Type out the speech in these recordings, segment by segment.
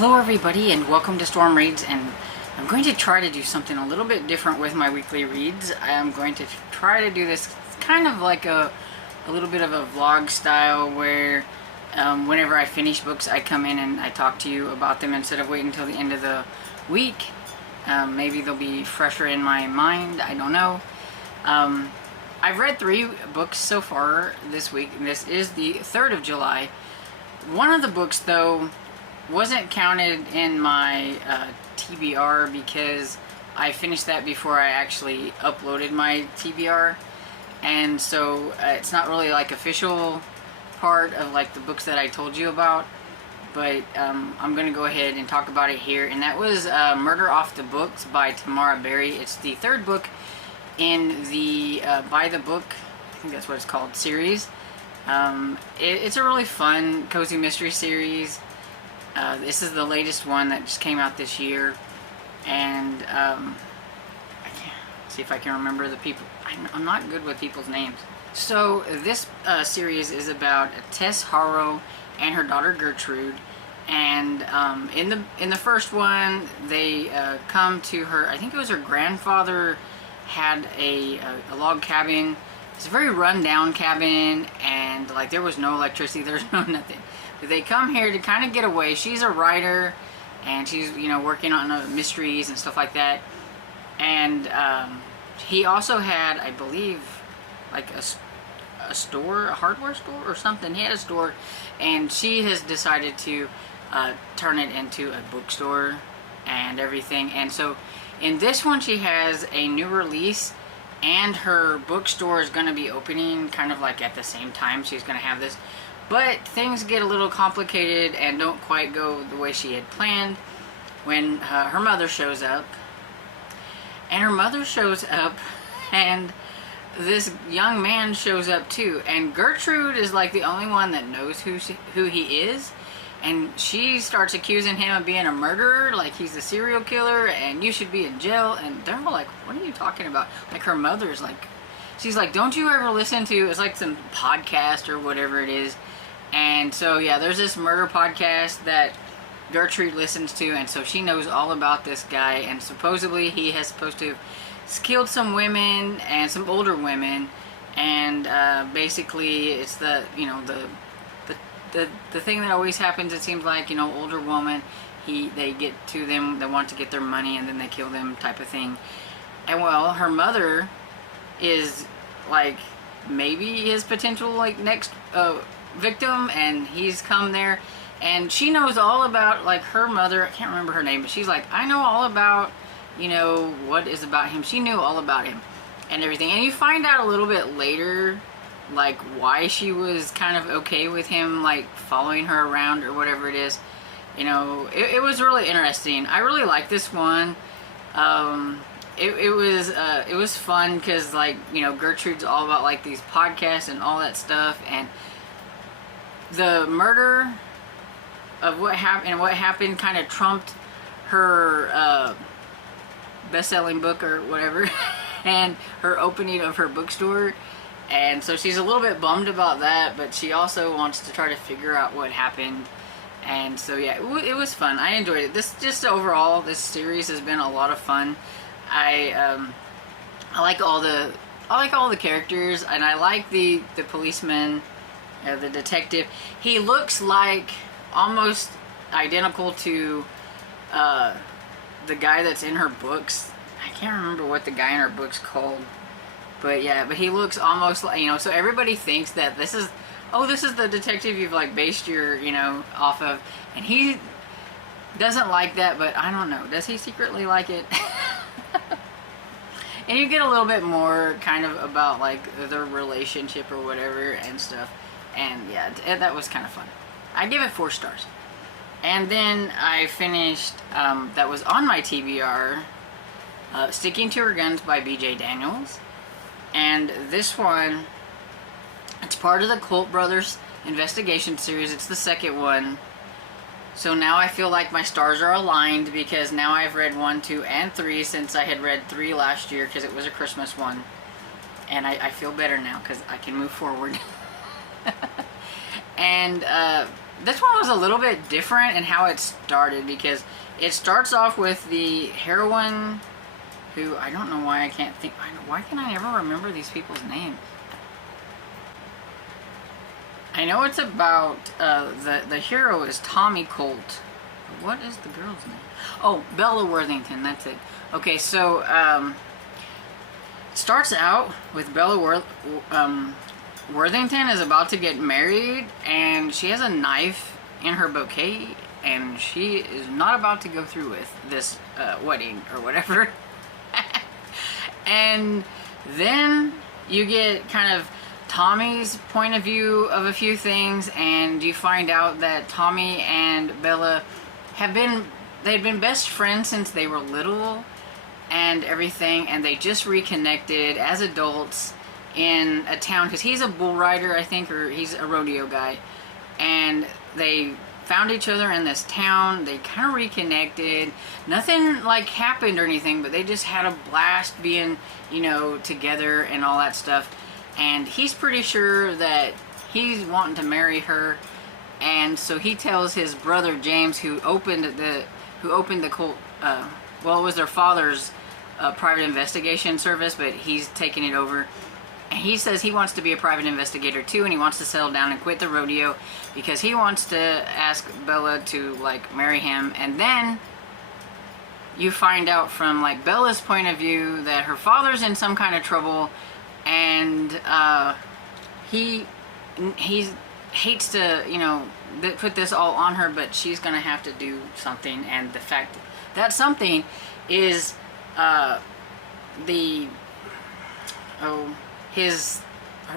Hello everybody and welcome to Storm Reads, and I'm going to try to do something a little bit different with my weekly reads. I am going to try to do this kind of like a little bit of a vlog style where whenever I finish books I come in and I talk to you about them instead of waiting until the end of the week. Maybe they'll be fresher in my mind, I don't know. I've read 3 books so far this week, and this is the 3rd of July. One of the books though wasn't counted in my TBR because I finished that before I actually uploaded my TBR, and so it's not really like official part of like the books that I told you about, but I'm gonna go ahead and talk about it here, and that was Murder Off the Books by Tamara Berry. It's the 3rd book in the By the Book, I think that's what it's called, series. It's a really fun cozy mystery series. This is the latest one that just came out this year, and I can't see if I can remember the people. I'm not good with people's names. So this series is about Tess Harrow and her daughter Gertrude, and in the first one they come to her. I think it was her grandfather had a log cabin. It's a very run-down cabin, and like there was no electricity, there's no nothing. But they come here to kind of get away. She's a writer, and she's, you know, working on mysteries and stuff like that. And he also had, I believe, like a store, a hardware store or something. He had a store, and she has decided to turn it into a bookstore and everything. And so in this one she has a new release, and her bookstore is going to be opening kind of like at the same time she's going to have this. But things get a little complicated and don't quite go the way she had planned when her mother shows up. And her mother shows up, and this young man shows up too. And Gertrude is like the only one that knows who he is. And she starts accusing him of being a murderer, like he's a serial killer and you should be in jail. And they're all like, what are you talking about? Like her mother's like, she's like, don't you ever listen to, it's like some podcast or whatever it is. And so yeah, there's this murder podcast that Gertrude listens to, and so she knows all about this guy, and supposedly he has supposed to have killed some women and some older women, and basically it's the, you know, the thing that always happens, it seems like, you know, older woman, they get to them, they want to get their money, and then they kill them type of thing. And well, her mother is like maybe his potential like next victim, and he's come there, and she knows all about, like, her mother, I can't remember her name, but she's like, I know all about, you know, what is about him. She knew all about him and everything. And you find out a little bit later like why she was kind of okay with him like following her around or whatever it is. You know, it was really interesting. I really like this one. It was fun because, like, you know, Gertrude's all about like these podcasts and all that stuff, and the murder of what happened kind of trumped her best-selling book or whatever and her opening of her bookstore, and so she's a little bit bummed about that, but she also wants to try to figure out what happened. And so yeah, it was fun. I enjoyed it. This just overall, this series has been a lot of fun. I like all the characters, and I like the policeman, the detective. He looks like almost identical to the guy that's in her books. I can't remember what the guy in her book's called, but yeah, but he looks almost like, you know, so everybody thinks that this is the detective you've like based your, you know, off of, and he doesn't like that, but I don't know, does he secretly like it? And you get a little bit more kind of about like their relationship or whatever and stuff. And yeah, that was kind of fun. I give it 4 stars. And then I finished, that was on my TBR, Sticking to Her Guns by B.J. Daniels. And this one, it's part of the Colt Brothers investigation series. It's the 2nd one. So now I feel like my stars are aligned, because now I've read 1, 2, and 3, since I had read 3 last year because it was a Christmas one. And I feel better now because I can move forward. And this one was a little bit different in how it started, because it starts off with the heroine, who I don't know why I can't think. Why can I never remember these people's names? I know it's about the hero is Tommy Colt. What is the girl's name? Oh, Bella Worthington. That's it. Okay, so starts out with Bella Worthington is about to get married, and she has a knife in her bouquet, and she is not about to go through with this wedding or whatever. And then you get kind of Tommy's point of view of a few things, and you find out that Tommy and Bella they'd been best friends since they were little and everything, and they just reconnected as adults in a town, because he's a bull rider, I think, or he's a rodeo guy, and they found each other in this town. They kind of reconnected. Nothing like happened or anything, but they just had a blast being, you know, together and all that stuff. And he's pretty sure that he's wanting to marry her, and so he tells his brother James, who opened the cult. Well, it was their father's private investigation service, but he's taking it over. And he says he wants to be a private investigator too, and he wants to settle down and quit the rodeo because he wants to ask Bella to, like, marry him. And then you find out from, like, Bella's point of view that her father's in some kind of trouble, and he hates to, you know, put this all on her, but she's gonna have to do something. And the fact that something is her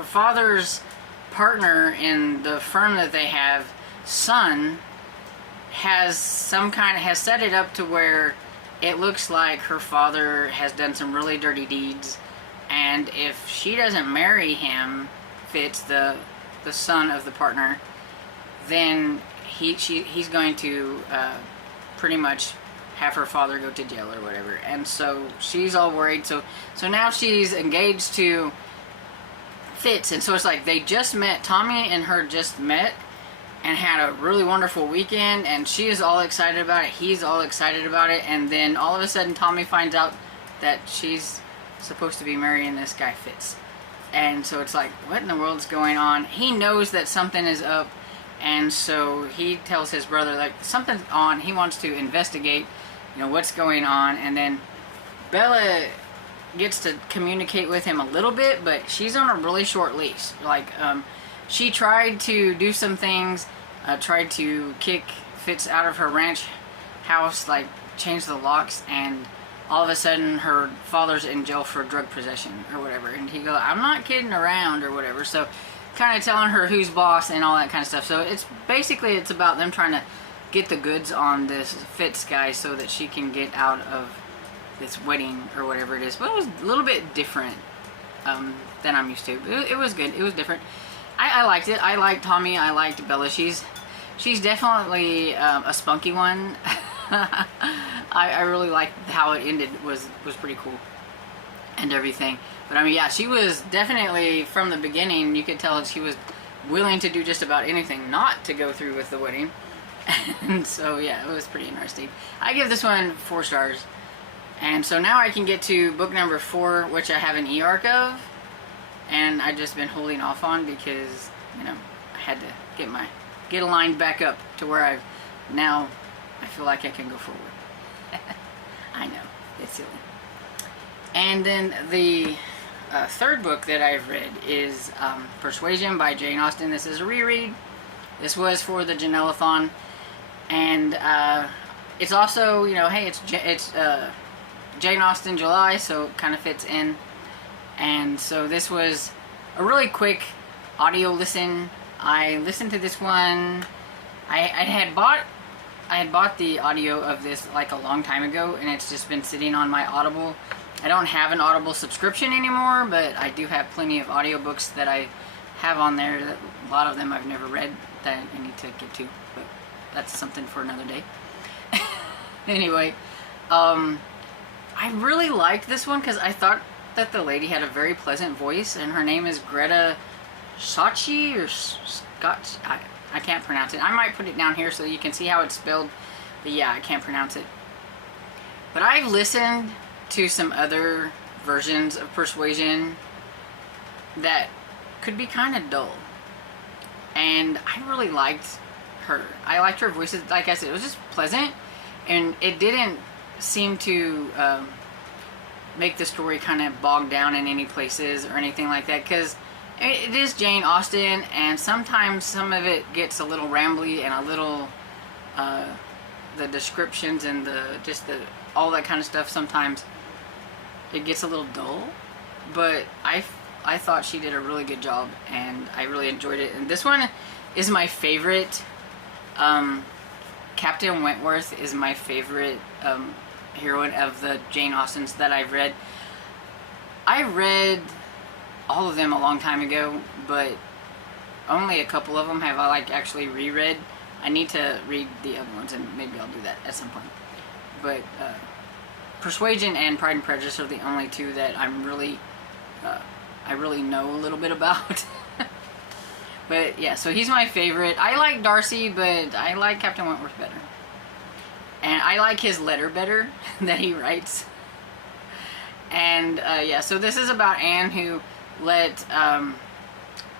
father's partner in the firm that they have, son, has set it up to where it looks like her father has done some really dirty deeds, and if she doesn't marry him, Fitz, the son of the partner, then he's going to pretty much have her father go to jail or whatever. And so she's all worried. So now she's engaged to Fitz, and so it's like they just met. Tommy and her just met and had a really wonderful weekend, and she is all excited about it. He's all excited about it, and then all of a sudden Tommy finds out that she's supposed to be marrying this guy Fitz. And so it's like, what in the world's going on? He knows that something is up, and so he tells his brother, like, something's on. He wants to investigate, you know, what's going on. And then Bella gets to communicate with him a little bit, but she's on a really short leash. Like, she tried to do some things, tried to kick Fitz out of her ranch house, like change the locks, and all of a sudden her father's in jail for drug possession or whatever. And he goes, I'm not kidding around or whatever. So kind of telling her who's boss and all that kind of stuff. So it's basically, it's about them trying to get the goods on this Fitz guy so that she can get out of this wedding or whatever it is. But it was a little bit different than I'm used to. It was good. It was different. I liked it. I liked Tommy. I liked Bella. She's definitely a spunky one. I really liked how it ended. Was pretty cool and everything. But I mean, yeah, she was definitely, from the beginning, you could tell that she was willing to do just about anything not to go through with the wedding. And so yeah, it was pretty interesting. I give this one 4 stars. And so now I can get to book number 4, which I have an e-arc of, and I've just been holding off on because, you know, I had to get aligned back up to where I feel like I can go forward. I know, it's silly. And then the third book that I've read is Persuasion by Jane Austen. This is a reread. This was for the Janelle-a-thon, and it's also, you know, hey, it's Jane Austen July, so it kind of fits in. And so this was a really quick audio listen. I listened to this one. I had bought the audio of this like a long time ago, and it's just been sitting on my Audible. I don't have an Audible subscription anymore, but I do have plenty of audiobooks that I have on there. That a lot of them I've never read that I need to get to, but that's something for another day. Anyway, I really liked this one because I thought that the lady had a very pleasant voice, and her name is Greta Scacchi or Scotch. I can't pronounce it. I might put it down here so you can see how it's spelled. But yeah, I can't pronounce it. But I've listened to some other versions of Persuasion that could be kind of dull. And I really liked her. I liked her voice. Like I said, it was just pleasant. And it didn't seem to make the story kind of bogged down in any places or anything like that. Because it is Jane Austen, and sometimes some of it gets a little rambly and a little, the descriptions and all that kind of stuff, sometimes it gets a little dull. But I thought she did a really good job, and I really enjoyed it. And this one is my favorite. Captain Wentworth is my favorite heroine of the Jane Austens that I've read. I read all of them a long time ago, but only a couple of them have I actually reread. I need to read the other ones, and maybe I'll do that at some point. But Persuasion and Pride and Prejudice are the only two that I'm really I really know a little bit about. But yeah, so he's my favorite. I like Darcy, but I like Captain Wentworth better. And I like his letter better that he writes. And yeah, so this is about Anne, who let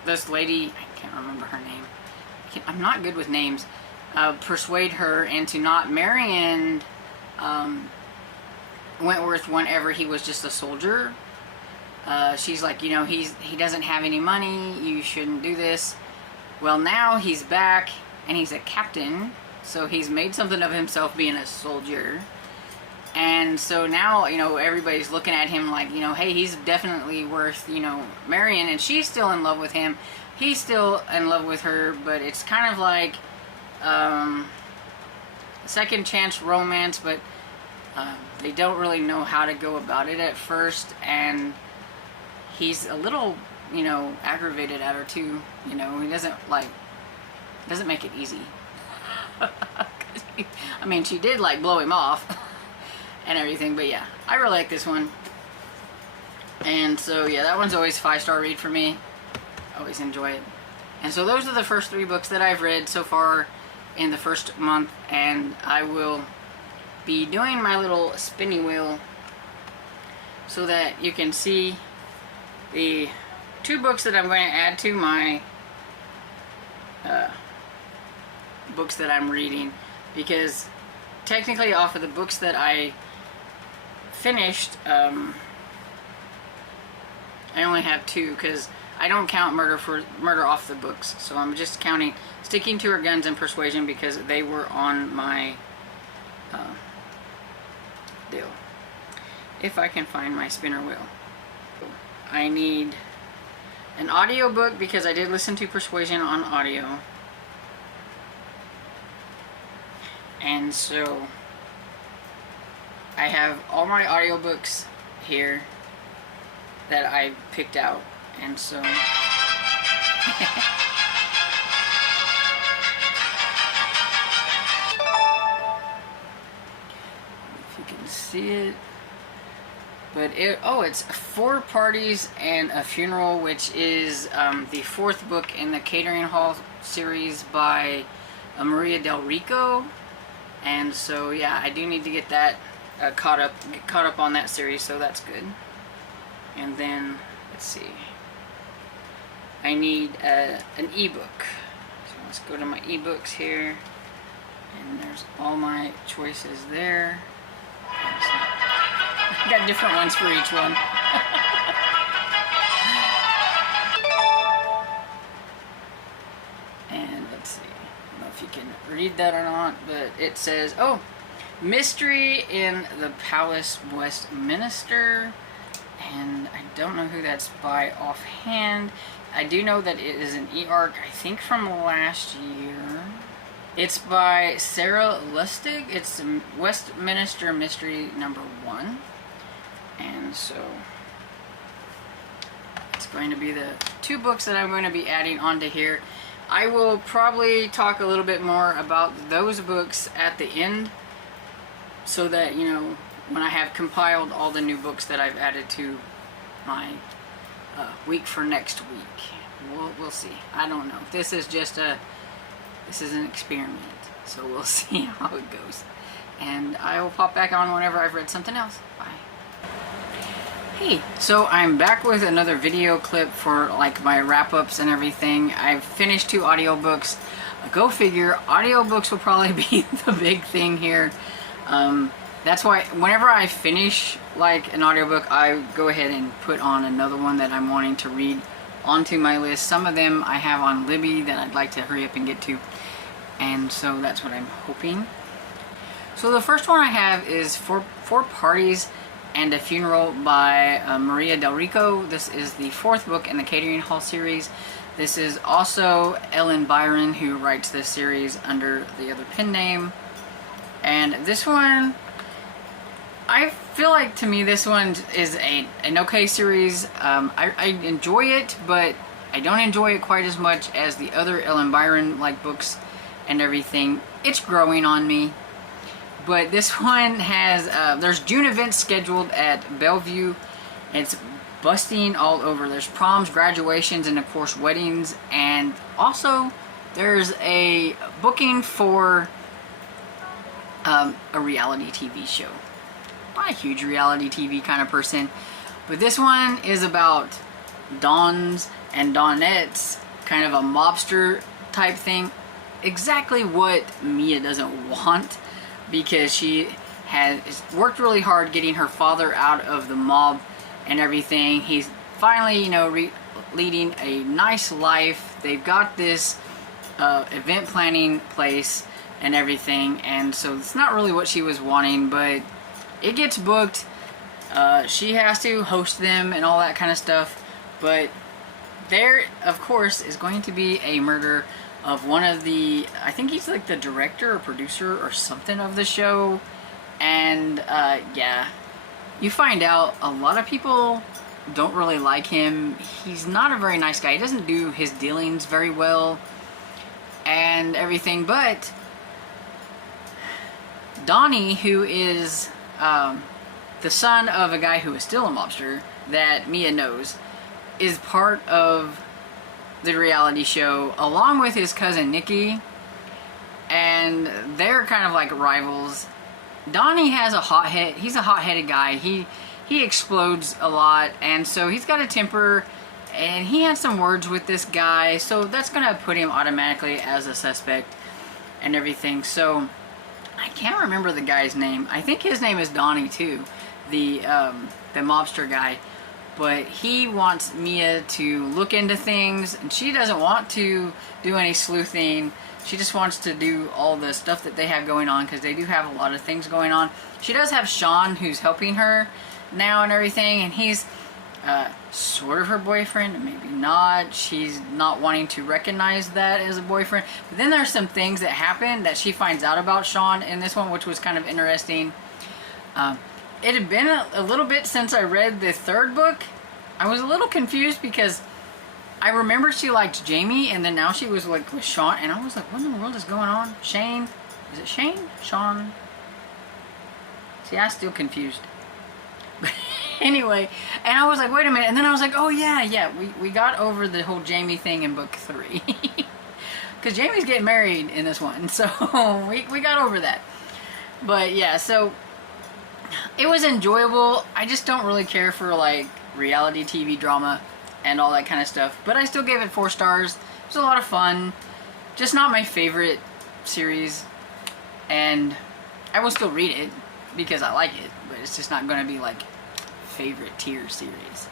this lady, I can't remember her name, I'm not good with names, persuade her into not marrying Wentworth whenever he was just a soldier. She's like, you know, he doesn't have any money, you shouldn't do this. Well, now he's back and he's a captain, so he's made something of himself being a soldier. And so now, you know, everybody's looking at him like, you know, hey, he's definitely worth, you know, marrying. And she's still in love with him, he's still in love with her, but it's kind of like second chance romance, but they don't really know how to go about it at first. And he's a little, you know, aggravated at her too. You know, he doesn't make it easy. I mean, she did like blow him off and everything, but yeah, I really like this one. And so yeah, that one's always 5-star read for me. Always enjoy it. And so those are the first 3 books that I've read so far in the first month, and I will be doing my little spinny wheel so that you can see the 2 books that I'm going to add to my books that I'm reading, because technically off of the books that I finished, I only have 2, because I don't count murder off the books, so I'm just counting Sticking to Her Guns and Persuasion because they were on my deal. If I can find my spinner wheel. I need an audiobook because I did listen to Persuasion on audio. And so I have all my audiobooks here that I picked out. And so if you can see it. But it's 4 Parties and a Funeral, which is the 4th book in the Catering Hall series by Maria Del Rico. And so yeah, I do need to get that caught up on that series, so that's good. And then let's see, I need an ebook. So let's go to my ebooks here, and there's all my choices there. I got different ones for each one. And let's see, I don't know if you can read that or not, but it says, oh, Mystery in the Palace, Westminster. And I don't know who that's by offhand. I do know that it is an e-arc, I think from last year. It's by Sarah Lustig. It's Westminster Mystery #1. And so it's going to be the 2 books that I'm going to be adding onto here. I will probably talk a little bit more about those books at the end, so that, you know, when I have compiled all the new books that I've added to my week for next week. We'll see. I don't know. This is just a This is an experiment, so we'll see how it goes. And I will pop back on whenever I've read something else. Bye. Hey, so I'm back with another video clip for like my wrap-ups and everything. I've finished 2 audiobooks. Go figure, audiobooks will probably be the big thing here. That's why whenever I finish like an audiobook, I go ahead and put on another one that I'm wanting to read onto my list. Some of them I have on Libby that I'd like to hurry up and get to, and so that's what I'm hoping. So the first one I have is Four Parties and a Funeral by Maria Del Rico. This is the 4th book in the Catering Hall series. This is also Ellen Byron, who writes this series under the other pen name. And this one, I feel like to me this one is an okay series. I enjoy it, but I don't enjoy it quite as much as the other Ellen Byron like books and everything. It's growing on me. But this one has, there's June events scheduled at Bellevue. It's busting all over. There's proms, graduations, and of course weddings. And also there's a booking for a reality TV show. Not a huge reality TV kind of person, but this one is about Dons and Donettes, kind of a mobster type thing. Exactly what Mia doesn't want, because she has worked really hard getting her father out of the mob and everything. He's finally, you know, leading a nice life. They've got this event planning place and everything, and so it's not really what she was wanting, but it gets booked. She has to host them and all that kind of stuff, but there, of course, is going to be a murder of one of the, I think he's like the director or producer or something of the show, and yeah, you find out a lot of people don't really like him. He's not a very nice guy. He doesn't do his dealings very well and everything, but Donnie, who is the son of a guy who is still a mobster that Mia knows, is part of the reality show along with his cousin Nikki, and they're kind of like rivals. Donnie has a hothead. He's a hot-headed guy. He explodes a lot, and so he's got a temper, and he had some words with this guy, so that's gonna put him automatically as a suspect and everything. So I can't remember the guy's name. I think his name is Donnie too, the mobster guy. But he wants Mia to look into things, and she doesn't want to do any sleuthing. She just wants to do all the stuff that they have going on, because they do have a lot of things going on. She does have Sean, who's helping her now and everything, and he's sort of her boyfriend, maybe not. She's not wanting to recognize that as a boyfriend. But then there's some things that happen that she finds out about Sean in this one, which was kind of interesting. It had been a little bit since I read the 3rd book. I was a little confused because I remember she liked Jamie, and then now she was like with Sean, and I was like, what in the world is going on? Shane? Is it Shane? Sean? See, I'm still confused. But anyway, and I was like, wait a minute, and then I was like, oh yeah, we got over the whole Jamie thing in book 3. Because Jamie's getting married in this one, so we got over that. But yeah, so it was enjoyable. I just don't really care for like reality TV drama and all that kind of stuff, but I still gave it 4 stars. It was a lot of fun. Just not my favorite series, and I will still read it because I like it, but it's just not going to be like favorite tier series.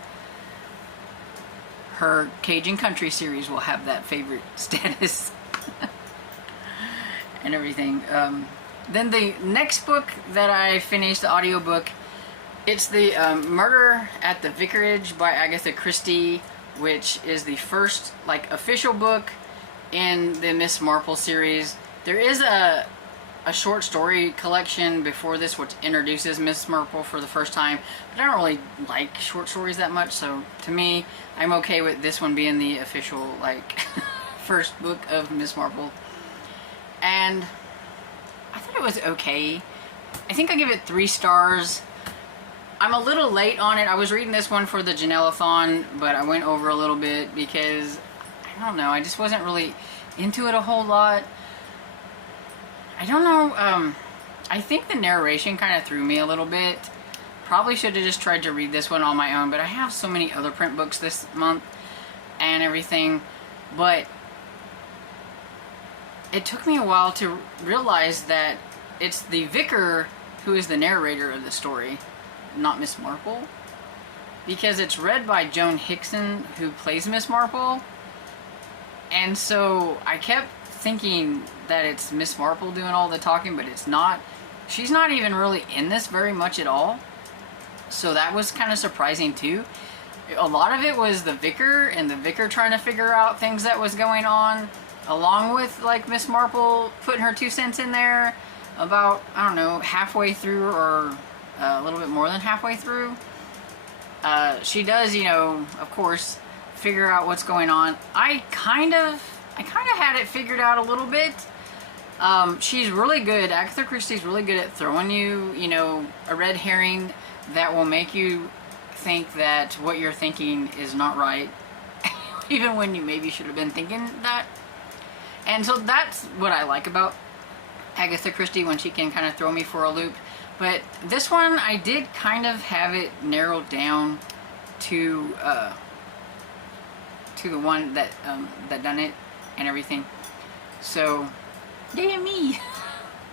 Her Cajun Country series will have that favorite status and everything. Then the next book that I finished, the audiobook, it's the Murder at the Vicarage by Agatha Christie, which is the first like official book in the Miss Marple series. There is a short story collection before this which introduces Miss Marple for the first time, but I don't really like short stories that much, so to me, I'm okay with this one being the official like first book of Miss Marple. And I thought it was okay. I think I give it 3 stars. I'm a little late on it. I was reading this one for the Janelle-a-thon, but I went over a little bit because, I don't know, I just wasn't really into it a whole lot. I don't know, I think the narration kind of threw me a little bit. Probably should have just tried to read this one on my own, but I have so many other print books this month and everything. But it took me a while to realize that it's the vicar who is the narrator of the story, not Miss Marple. Because it's read by Joan Hickson, who plays Miss Marple. And so I kept thinking that it's Miss Marple doing all the talking, but it's not. She's not even really in this very much at all. So that was kind of surprising too. A lot of it was the vicar and the vicar trying to figure out things that was going on, along with like Miss Marple putting her 2 cents in there about, I don't know, halfway through or a little bit more than halfway through. She does, you know, of course, figure out what's going on. I kind of had it figured out a little bit. She's really good. Agatha Christie's really good at throwing you, you know, a red herring that will make you think that what you're thinking is not right, even when you maybe should have been thinking that. And so that's what I like about Agatha Christie, when she can kind of throw me for a loop. But this one, I did kind of have it narrowed down to the one that that done it and everything. So, yay me!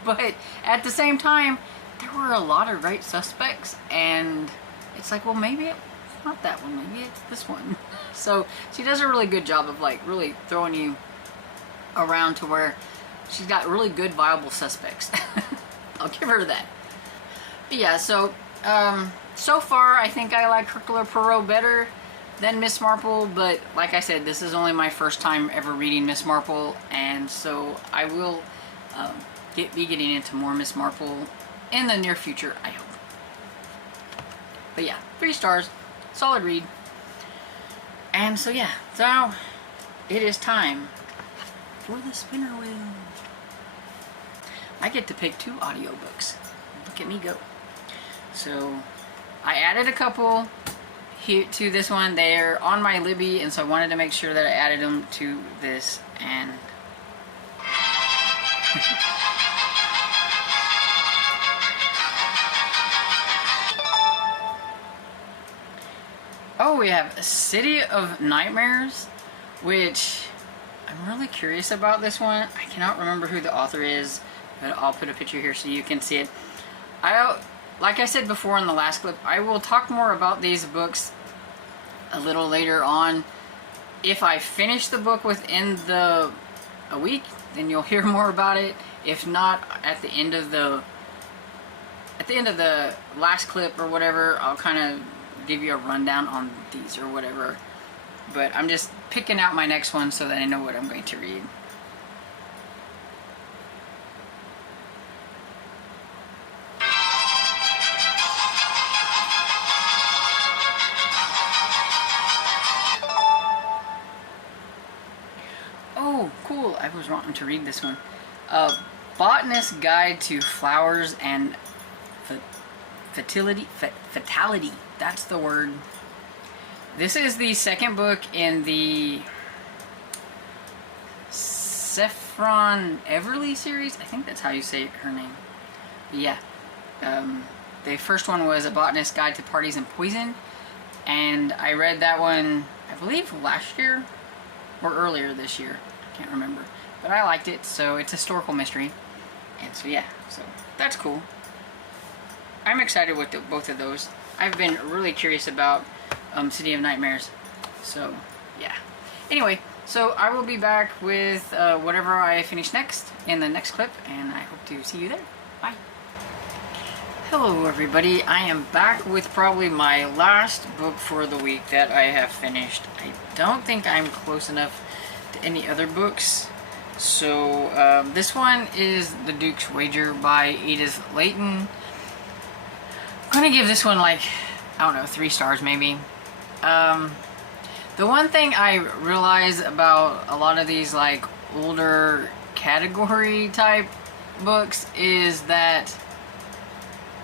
But at the same time, there were a lot of great suspects, and it's like, well, maybe it's not that one, maybe it's this one. So she does a really good job of like really throwing you around to where she's got really good viable suspects. I'll give her that. But yeah, so so far I think I like Hercule Poirot better than Miss Marple, but like I said, this is only my first time ever reading Miss Marple, and so I will be getting into more Miss Marple in the near future, I hope. But yeah, 3 stars, solid read. And so yeah, so it is time for the spinner wheel. I get to pick 2 audiobooks. Look at me go. So I added a couple here to this one. They're on my Libby, and so I wanted to make sure that I added them to this. And oh, we have City of Nightmares, which I'm really curious about this one. I cannot remember who the author is, but I'll put a picture here so you can see it. Like I said before in the last clip, I will talk more about these books a little later on. If I finish the book within a week, then you'll hear more about it. If not, at the end of the last clip or whatever, I'll kind of give you a rundown on these or whatever. But I'm just picking out my next one so that I know what I'm going to read. Oh, cool. I was wanting to read this one. Botanist's Guide to Flowers and Fatality. That's the word. This is the second book in the Saffron Everly series. I think that's how you say her name. But yeah. The first one was A Botanist's Guide to Parties and Poison. And I read that one, I believe, last year or earlier this year. I can't remember. But I liked it, so it's a historical mystery. And so yeah, so that's cool. I'm excited with both of those. I've been really curious about City of Nightmares. So yeah. Anyway, so I will be back with whatever I finish next in the next clip, and I hope to see you there. Bye. Hello everybody, I am back with probably my last book for the week that I have finished. I don't think I'm close enough to any other books. So this one is The Duke's Wager by Edith Layton. I'm gonna give this one like, I don't know, 3 stars maybe. The one thing I realize about a lot of these like older category type books is that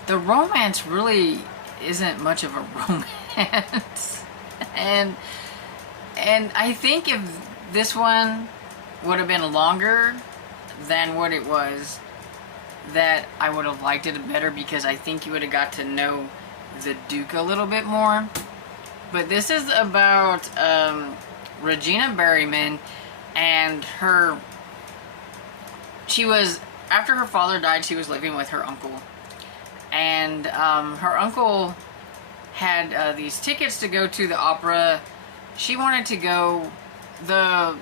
the romance really isn't much of a romance. and I think if this one would have been longer than what it was, that I would have liked it better, because I think you would have got to know the Duke a little bit more. But this is about Regina Berryman and her. She was, after her father died, she was living with her uncle, and her uncle had these tickets to go to the opera. She wanted to go. The,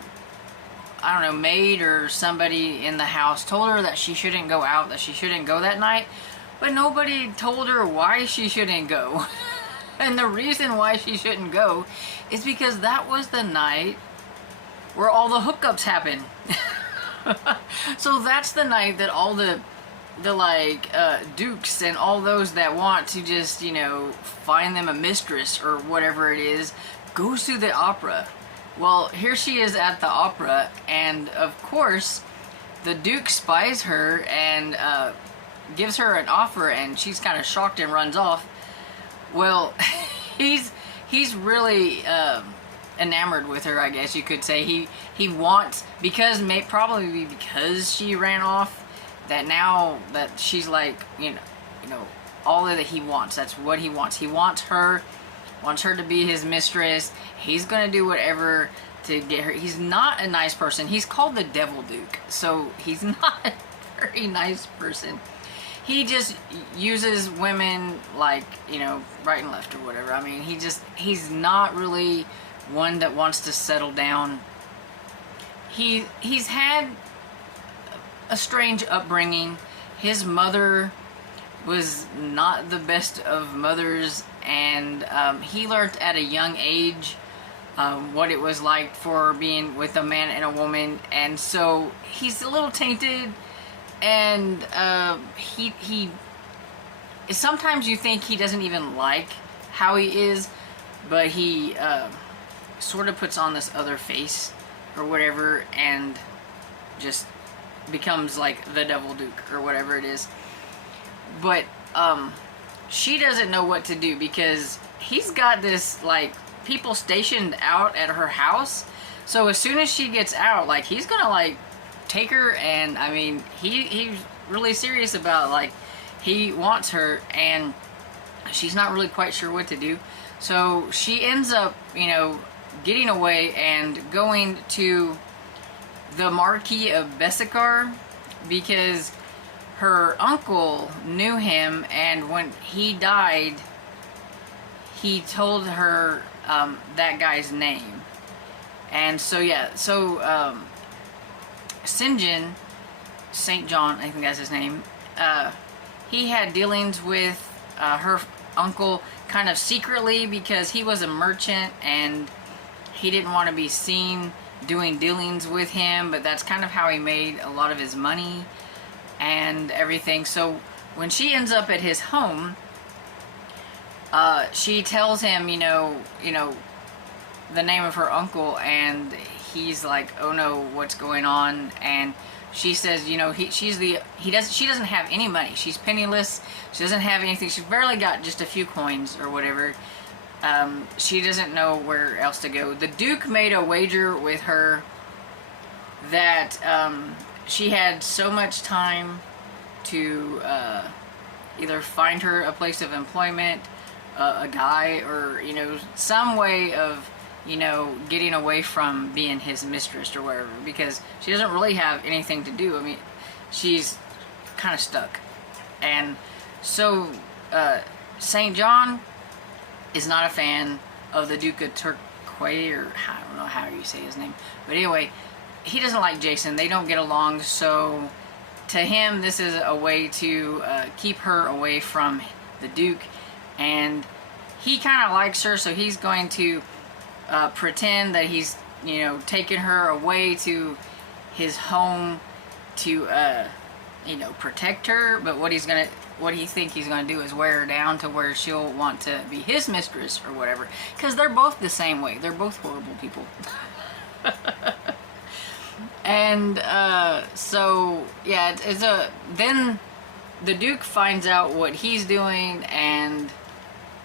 I don't know, maid or somebody in the house told her that she shouldn't go out, that she shouldn't go that night, but nobody told her why she shouldn't go. And the reason why she shouldn't go is because that was the night where all the hookups happen. So that's the night that all the dukes and all those that want to just, you know, find them a mistress or whatever it is, goes to the opera. Well, here she is at the opera, and of course the Duke spies her and gives her an offer, and she's kind of shocked and runs off. Well, he's really enamored with her, I guess you could say. He wants, probably because she ran off, that now that she's like, you know, all that he wants. That's what he wants. He wants her to be his mistress. He's gonna do whatever to get her. He's not a nice person. He's called the Devil Duke, so he's not a very nice person. He just uses women, like, you know, right and left or whatever. I mean, he's not really one that wants to settle down. He's had a strange upbringing. His mother was not the best of mothers, and he learned at a young age what it was like for being with a man and a woman, and so he's a little tainted. And he sometimes you think he doesn't even like how he is, but he sort of puts on this other face or whatever, and just becomes like the Devil Duke or whatever it is. But she doesn't know what to do, because he's got this, like, people stationed out at her house. So as soon as she gets out, like, he's gonna, like, take her, and I mean, he's really serious about, like, he wants her, and she's not really quite sure what to do. So she ends up, you know, getting away and going to the Marquis of Bessecar, because her uncle knew him, and when he died, he told her that guy's name. And so, yeah, so St. John, I think that's his name, he had dealings with her uncle kind of secretly, because he was a merchant and he didn't want to be seen doing dealings with him, but that's kind of how he made a lot of his money and everything. So when she ends up at his home, she tells him, you know, the name of her uncle, and he's like, oh no, what's going on? And she says, you know, she doesn't have any money. She's penniless. She doesn't have anything. She's barely got just a few coins or whatever. She doesn't know where else to go. The Duke made a wager with her that she had so much time to either find her a place of employment, a guy, or, you know, some way of, you know, getting away from being his mistress or whatever, because she doesn't really have anything to do. I mean, she's kind of stuck. And so St. John is not a fan of the Duke of Turquoise, or I don't know how you say his name, but anyway, he doesn't like Jason. They don't get along, so to him this is a way to keep her away from the Duke, and he kind of likes her, so he's going to pretend that he's, you know, taking her away to his home to you know, protect her. But what he thinks he's gonna do is wear her down to where she'll want to be his mistress or whatever, because they're both the same way. They're both horrible people. And so yeah, then the Duke finds out what he's doing, and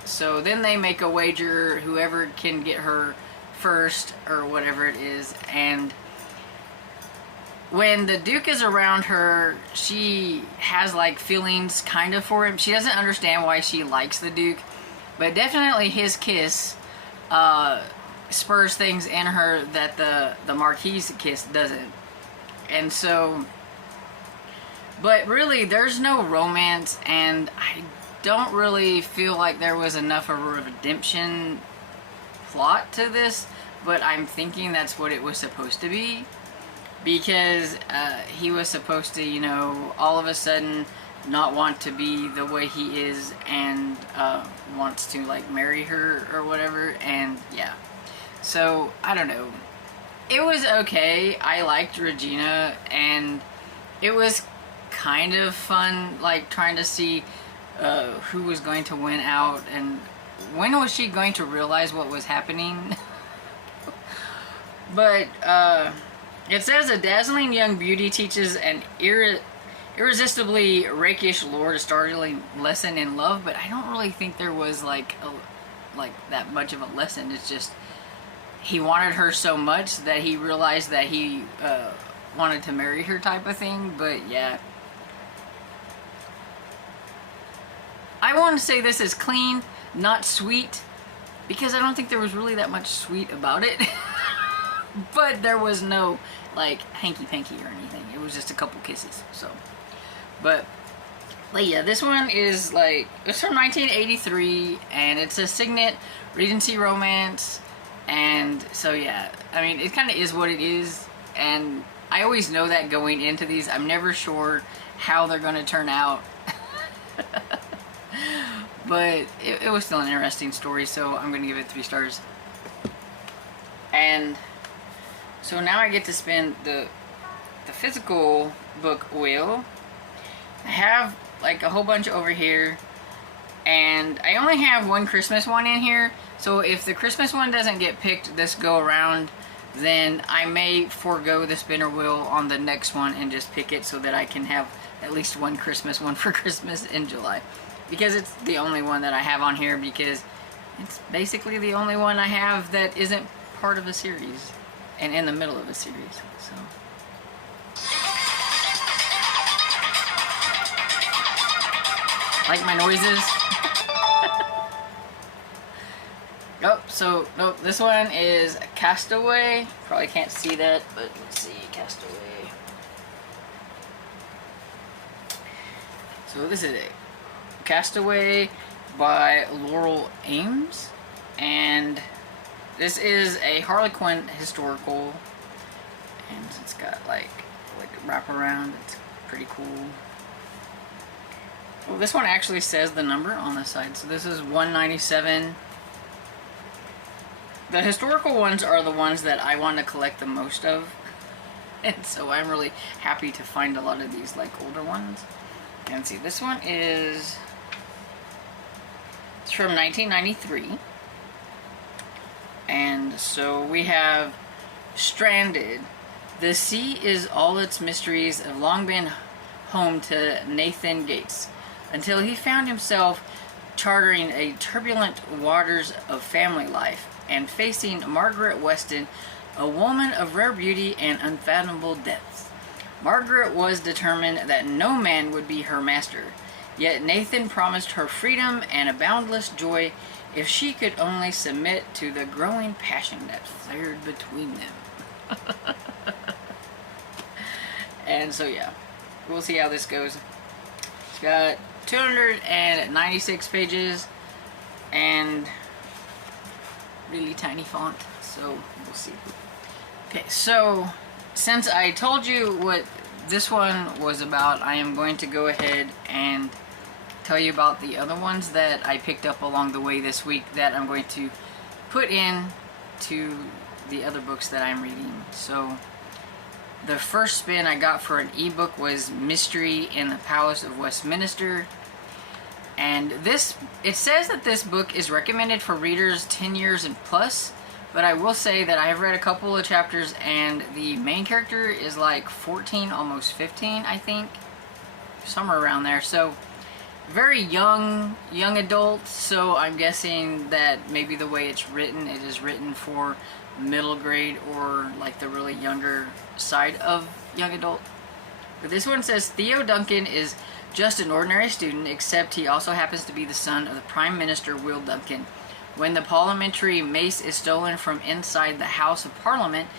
so then they make a wager, whoever can get her first or whatever it is. And when the Duke is around her, she has like feelings kind of for him. She doesn't understand why she likes the Duke, but definitely his kiss spurs things in her that the Marquis's kiss doesn't. And so, but really there's no romance, and I don't really feel like there was enough of a redemption plot to this, but I'm thinking that's what it was supposed to be, because he was supposed to, you know, all of a sudden not want to be the way he is, and wants to like marry her or whatever. And yeah, so I don't know, it was okay. I liked Regina, and it was kind of fun, like trying to see who was going to win out, and when was she going to realize what was happening. But it says a dazzling young beauty teaches an irresistibly rakish lord a startling lesson in love, but I don't really think there was like that much of a lesson. It's just he wanted her so much that he realized that he wanted to marry her type of thing. But yeah, I want to say this is clean, not sweet, because I don't think there was really that much sweet about it. But there was no like hanky-panky or anything. It was just a couple kisses. So, but yeah, this one is like, it's from 1983, and it's a Signet Regency romance. And so yeah, I mean, it kind of is what it is, and I always know that going into these. I'm never sure how they're going to turn out. But it was still an interesting story, so I'm going to give it 3 stars. And so now I get to spin the physical book wheel. I have like a whole bunch over here, and I only have one Christmas one in here. So if the Christmas one doesn't get picked this go around, then I may forego the spinner wheel on the next one and just pick it, so that I can have at least one Christmas one for Christmas in July. Because it's the only one that I have on here, because it's basically the only one I have that isn't part of a series and in the middle of a series. So like my noises. Nope, this one is Castaway. Probably can't see that, but let's see, Castaway. So this is it. Castaway by Laurel Ames, and this is a Harlequin historical, and it's got like wraparound. It's pretty cool. Well, this one actually says the number on the side, so this is 197. The historical ones are the ones that I want to collect the most of, and so I'm really happy to find a lot of these like older ones. And see, this one is, it's from 1993, and so we have Stranded. The sea is all its mysteries have long been home to Nathan Gates, until he found himself chartering a turbulent waters of family life and facing Margaret Weston, a woman of rare beauty and unfathomable depths. Margaret was determined that no man would be her master, yet Nathan promised her freedom and a boundless joy if she could only submit to the growing passion that flared between them. And so yeah, we'll see how this goes. It's got 296 pages and really tiny font, so we'll see. Okay, so since I told you what this one was about, I am going to go ahead and tell you about the other ones that I picked up along the way this week that I'm going to put in to the other books that I'm reading. So the first spin I got for an ebook was Mystery in the Palace of Westminster. And this, it says that this book is recommended for readers 10 years and plus, but I will say that I have read a couple of chapters and the main character is like 14, almost 15, I think. Somewhere around there. So very young adult, so I'm guessing that maybe the way it's written, it is written for middle grade or like the really younger side of young adult. But this one says Theo Duncan is just an ordinary student, except he also happens to be the son of the Prime Minister Will Duncan. When the parliamentary mace is stolen from inside the House of Parliament,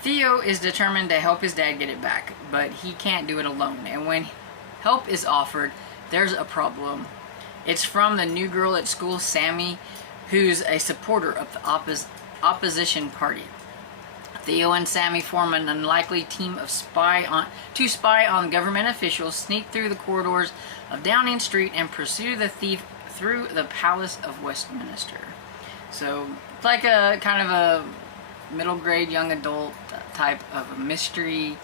Theo is determined to help his dad get it back, but he can't do it alone. And when help is offered, there's a problem. It's from the new girl at school, Sammy, who's a supporter of the opposition party. Theo and Sammy form an unlikely team of to spy on government officials, sneak through the corridors of Downing Street, and pursue the thief through the Palace of Westminster. So it's like a kind of a middle grade young adult type of a mystery.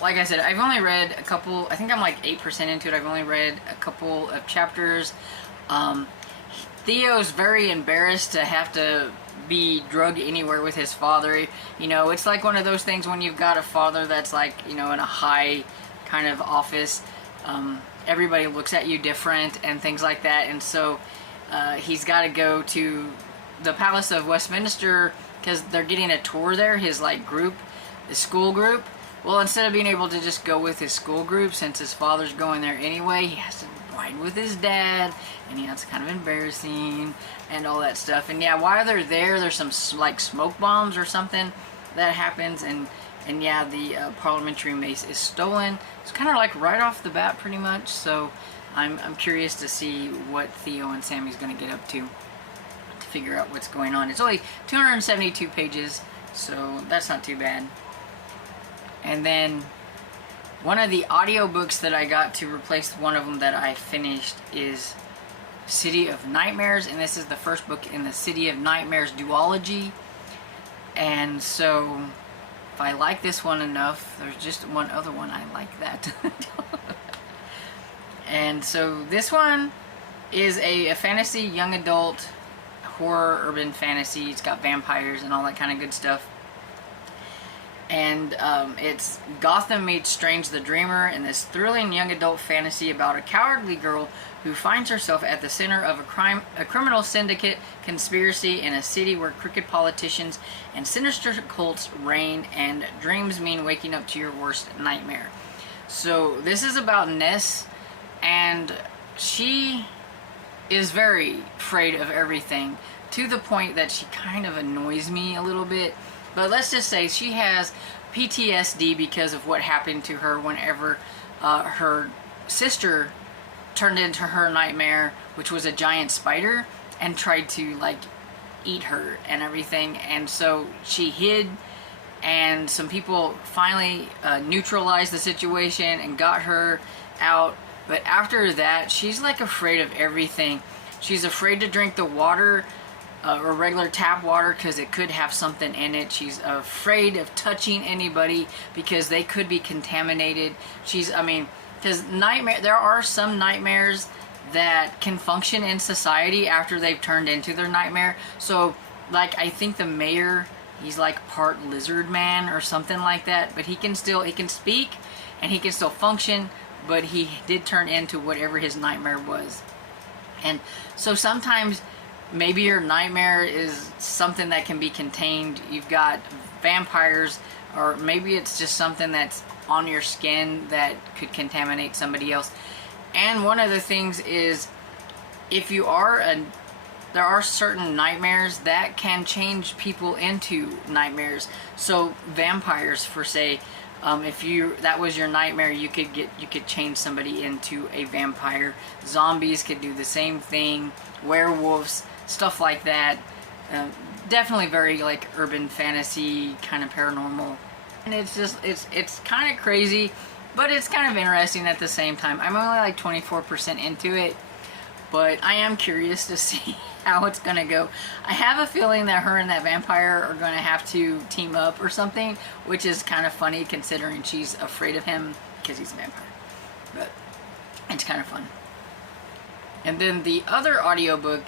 Like I said, I've only read a couple. I think I'm like 8% into it. I've only read a couple of chapters. Theo's very embarrassed to have to be drugged anywhere with his father. You know, it's like one of those things when you've got a father that's like, you know, in a high kind of office. Everybody looks at you different and things like that. And so he's got to go to the Palace of Westminster because they're getting a tour there, his like group, his school group. Well, instead of being able to just go with his school group, since his father's going there anyway, he has to ride with his dad, and yeah, it's kind of embarrassing and all that stuff. And yeah, while they're there, there's some like smoke bombs or something that happens, and yeah, the parliamentary mace is stolen. It's kind of like right off the bat, pretty much. So I'm curious to see what Theo and Sammy's going to get up to figure out what's going on. It's only 272 pages, so that's not too bad. And then one of the audiobooks that I got to replace one of them that I finished is City of Nightmares, and this is the first book in the City of Nightmares duology. And so if I like this one enough, there's just one other one I like that. And so this one is a fantasy young adult horror urban fantasy. It's got vampires and all that kind of good stuff. And it's Gotham meets Strange the Dreamer, and this thrilling young adult fantasy about a cowardly girl who finds herself at the center of a criminal syndicate conspiracy in a city where crooked politicians and sinister cults reign, and dreams mean waking up to your worst nightmare. So this is about Ness, and she is very afraid of everything, to the point that she kind of annoys me a little bit. But let's just say she has PTSD because of what happened to her whenever her sister turned into her nightmare, which was a giant spider, and tried to like eat her and everything. And so she hid, and some people finally neutralized the situation and got her out. But after that, she's like afraid of everything. She's afraid to drink the water, or regular tap water, because it could have something in it. She's afraid of touching anybody because they could be contaminated. Because there are some nightmares that can function in society after they've turned into their nightmare. So, like, I think the mayor, he's like part lizard man or something like that, but he can speak and he can still function, but he did turn into whatever his nightmare was. And so sometimes maybe your nightmare is something that can be contained. You've got vampires, or maybe it's just something that's on your skin that could contaminate somebody else. And one of the things is, there are certain nightmares that can change people into nightmares. So vampires, for say, if that was your nightmare, you could change somebody into a vampire. Zombies could do the same thing. Werewolves, stuff like that. Definitely very like urban fantasy, kind of paranormal. And it's kind of crazy, but it's kind of interesting at the same time. I'm only like 24% into it, but I am curious to see how it's gonna go. I have a feeling that her and that vampire are gonna have to team up or something, which is kind of funny considering she's afraid of him because he's a vampire. But it's kind of fun. And then the other audiobook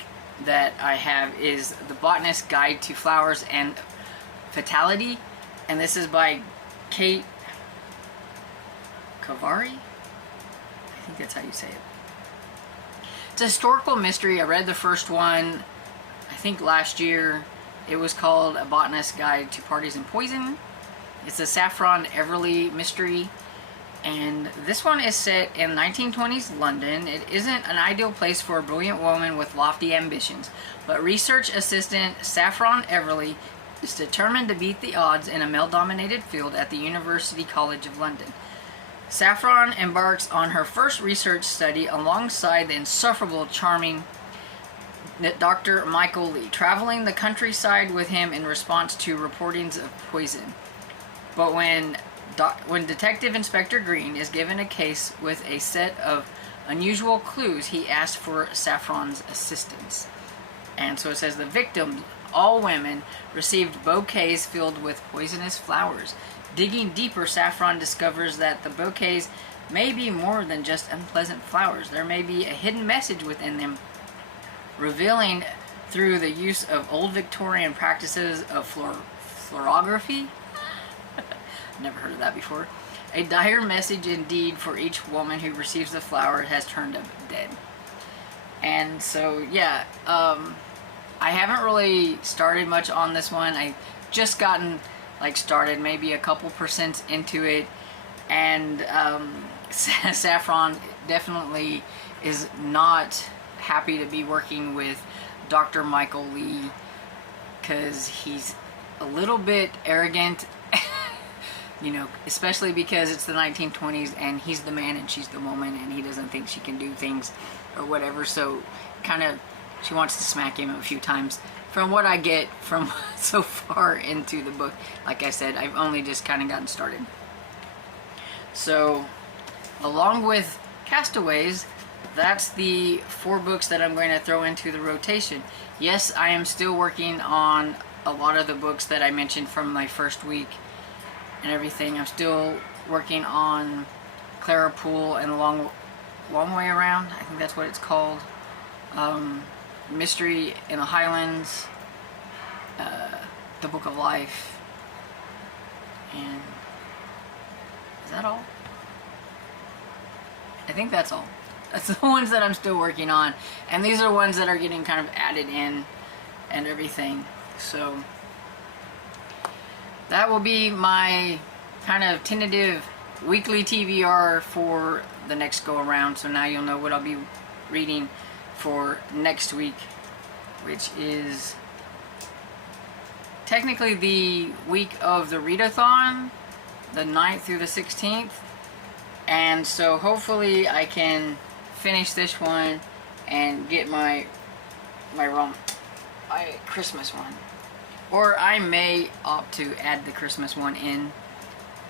that I have is The Botanist's Guide to Flowers and Fatality, and this is by Kate Kavari? I think that's how you say it. It's a historical mystery. I read the first one, I think last year, It was called A Botanist's Guide to Parties and Poison. It's a Saffron Everly mystery. And this one is set in 1920s London. It isn't an ideal place for a brilliant woman with lofty ambitions, but research assistant Saffron Everly is determined to beat the odds in a male-dominated field at the University College of London. Saffron embarks on her first research study alongside the insufferable, charming Dr. Michael Lee, traveling the countryside with him in response to reportings of poison. But when Detective Inspector Green is given a case with a set of unusual clues, he asks for Saffron's assistance. And so it says the victims, all women, received bouquets filled with poisonous flowers. Digging deeper, Saffron discovers that the bouquets may be more than just unpleasant flowers. There may be a hidden message within them, revealing through the use of old Victorian practices of florography. Never heard of that before. A dire message indeed, for each woman who receives the flower has turned up dead. And so, yeah, I haven't really started much on this one. I just gotten started maybe a couple percent into it, and Saffron definitely is not happy to be working with Dr. Michael Lee, because he's a little bit arrogant, you know, especially because it's the 1920s and he's the man and she's the woman, and he doesn't think she can do things or whatever, so kind of she wants to smack him a few times. From what I get from so far into the book, like I said, I've only just kind of gotten started. So, along with Castaways, that's the 4 books that I'm going to throw into the rotation. Yes, I am still working on a lot of the books that I mentioned from my first week and everything. I'm still working on Clara Poole and Long Way Around. I think that's what it's called. Mystery in the Highlands, The Book of Life, and is that all? I think that's all. That's the ones that I'm still working on, and these are ones that are getting kind of added in and everything. So that will be my kind of tentative weekly TBR for the next go around. So now you'll know what I'll be reading for next week, which is technically the week of the readathon, the 9th through the 16th. And so hopefully I can finish this one and get my Christmas one. Or I may opt to add the Christmas one in,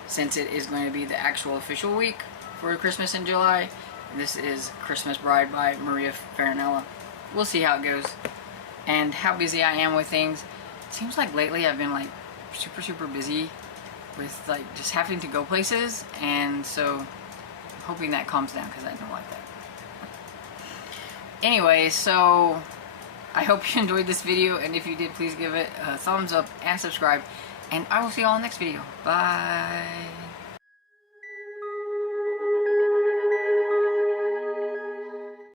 since it is going to be the actual official week for Christmas in July. This is Christmas Bride by Maria Farinella. We'll see how it goes and how busy I am with things. It seems like lately I've been like super busy with like just having to go places, and so I'm hoping that calms down because I don't like that. Anyway, so I hope you enjoyed this video, and if you did, please give it a thumbs up and subscribe, and I will see you all in the next video. Bye.